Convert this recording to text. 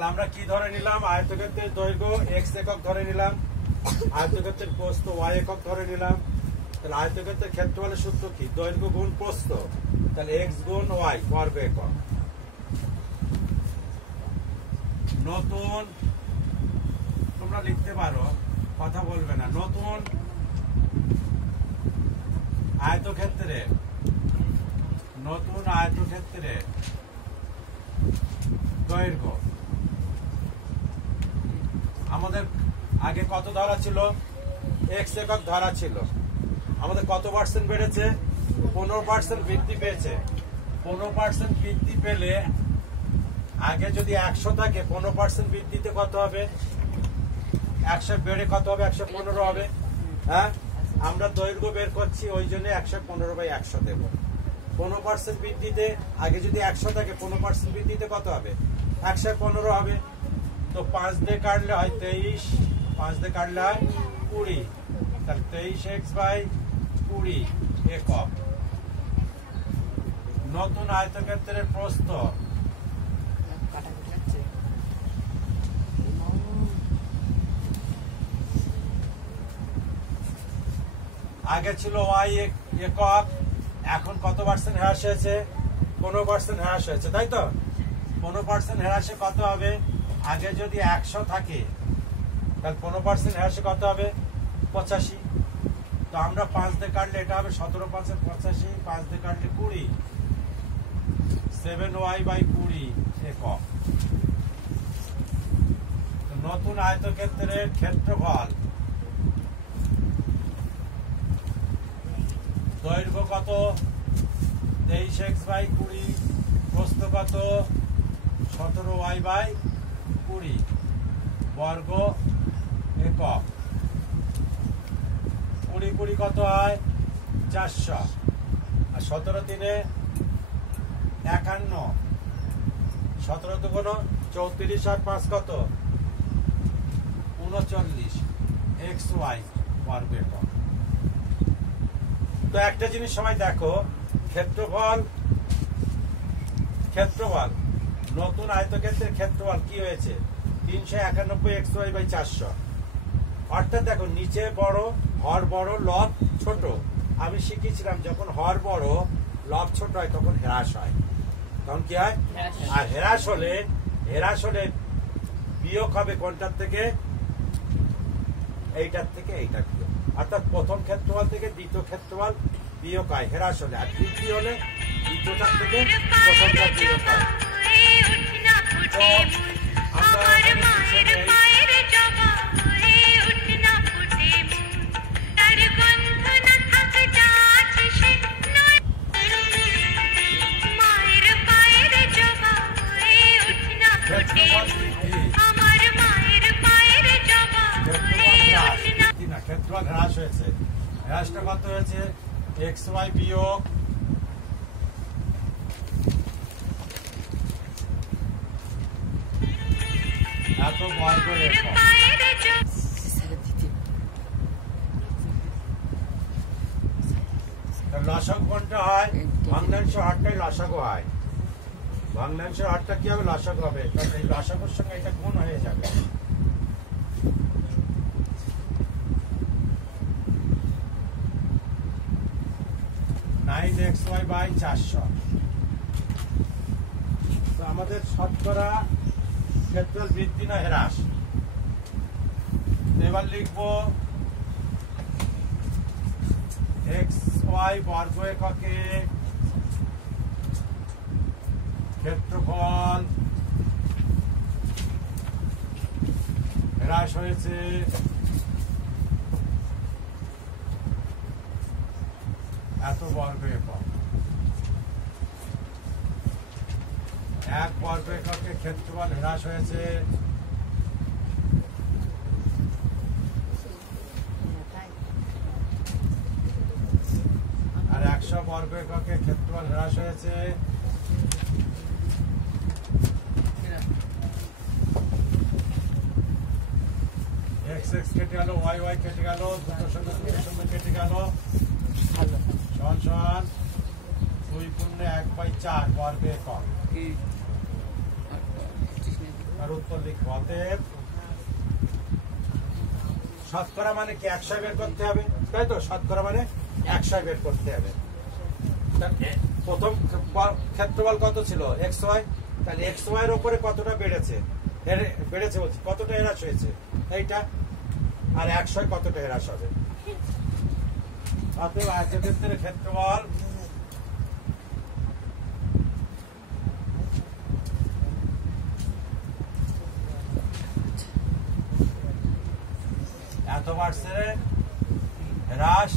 তাহলে আমরা কি ধরে নিলাম? আয়তক্ষেত্রের দৈর্ঘ্য x একক ধরে নিলাম, আয়তক্ষেত্রের প্রস্থ y একক ধরে নিলাম। তাহলে আয়তক্ষেত্রের ক্ষেত্রফলের সূত্র কি? দৈর্ঘ্য গুণ প্রস্থ। তাহলে x গুণ y বর্গ একক। নতুন তোমরা লিখতে পারো, কথা বলবে না। নতুন আয়তক্ষেত্রে দৈর্ঘ্য আমাদের আগে কত ধরা ছিল? x একক ধরা ছিল। আমাদের কত পার্সেন্ট বেড়েছে? 15% বৃদ্ধি পেয়েছে। 15% বৃদ্ধি পেলে আগে যদি 100 থাকে 15% বৃদ্ধিতে কত হবে? 100 বেড়ে কত হবে? 115 হবে। হ্যাঁ, আমরা দৈর্ঘ্য বের করছি, ওই জন্য 115/100 দেব। 15% বৃদ্ধিতে আগে যদি 100 থাকে 15% বৃদ্ধিতে কত হবে? 115 হবে। তো 5 দিয়ে কাটলে হয় 23, 5 দিয়ে কাটলে হয় 20। তাহলে 23x/20 একক। নতুন আয়তক্ষেত্রের প্রস্থ আগে ছিল y একক, এখন কত পার্সেন্ট হ্রাস হয়েছে? 15% হ্রাস হয়েছে, তাই তো? 15% হ্রাসে কত হবে? আগে যদি 100 থাকে তাহলে 15% হ্রাসে কত হবে? 85। তো আমরা 5 দিয়ে কাটলে এটা হবে 17 × 5 = 85, 5 দিয়ে কাটলে 20, 7y/20 একক। নতুন আয়তক্ষেত্রের ক্ষেত্রফল দৈর্ঘ্য কত? 23x/20, প্রস্থ কত? 17y/20 বর্গ একক। 20 কত হয়? 400। আর 17 3 51, 17 2 34 আর 5 কত? 39 xy বর্গ একক। তো একটা জিনিস সবাই দেখো, ক্ষেত্রফল নতুন আয়তক্ষেত্রের ক্ষেত্রফল কি হয়েছে? 391 xy/400। অর্থাৎ দেখো, নিচে বড়, হর বড়, লব ছোট। আমি শিখেছিলাম যখন হর বড় লব ছোট হয় তখন হ্রাস হয়। তখন কি হয়? আর হ্রাস হলে বিয়োগ হবে কোনটার থেকে? এইটার থেকে এইটা বিয়োগ। অর্থাৎ প্রথম ক্ষেত্রফল থেকে দ্বিতীয় ক্ষেত্রফল বিয়োগ হয় হ্রাস হলে, আর বৃদ্ধি হলে দ্বিতীয়টার থেকে প্রথমটা বিয়োগ হয়। ক্ষেত্রফল হ্রাস হয়েছে। হ্রাসটা কত হয়েছে? xy বিয়োগ এত বর্গ একক। লসাগু কোনটা হয়? ভগ্নাংশ হরটাই লসাগু হয়। ভগ্নাংশের হরটা কি হবে? লসাগু হবে। এই লসাগুর সঙ্গে এটা গুণ হয়ে যাবে। xy/400। তো আমাদের শতকরা ক্ষেত্রফল বৃদ্ধি না হ্রাস? এবার লিখবো xy বর্গ এককে ক্ষেত্রফল হ্রাস হয়েছে এত বর্গ একক। 1 বর্গ এককে ক্ষেত্রফল হ্রাস হয়েছে আর 100 বর্গ এককে ক্ষেত্রফল হ্রাস হয়েছে x কেটে গেল, y কেটে গেল, দুটোর সঙ্গে কেটে গেল, সমান 2 × 1/4 বর্গ একক। আর উত্তর লিখবো। অতএব শতকরা মানে কি 100 বের করতে হবে, তাই তো? শতকরা মানে 100 বের করতে হবে। প্রথম ক্ষেত্রফল কত ছিল? xy। তাহলে xy এর উপরে কতটা বেড়েছে? বেড়েছে বলছি, কতটা হ্রাস হয়েছে? এইটা। আর 100 কতটা হ্রাস হবে? অতএব আয়তক্ষেত্রের ক্ষেত্রফল এত পার্সেন্ট হ্রাস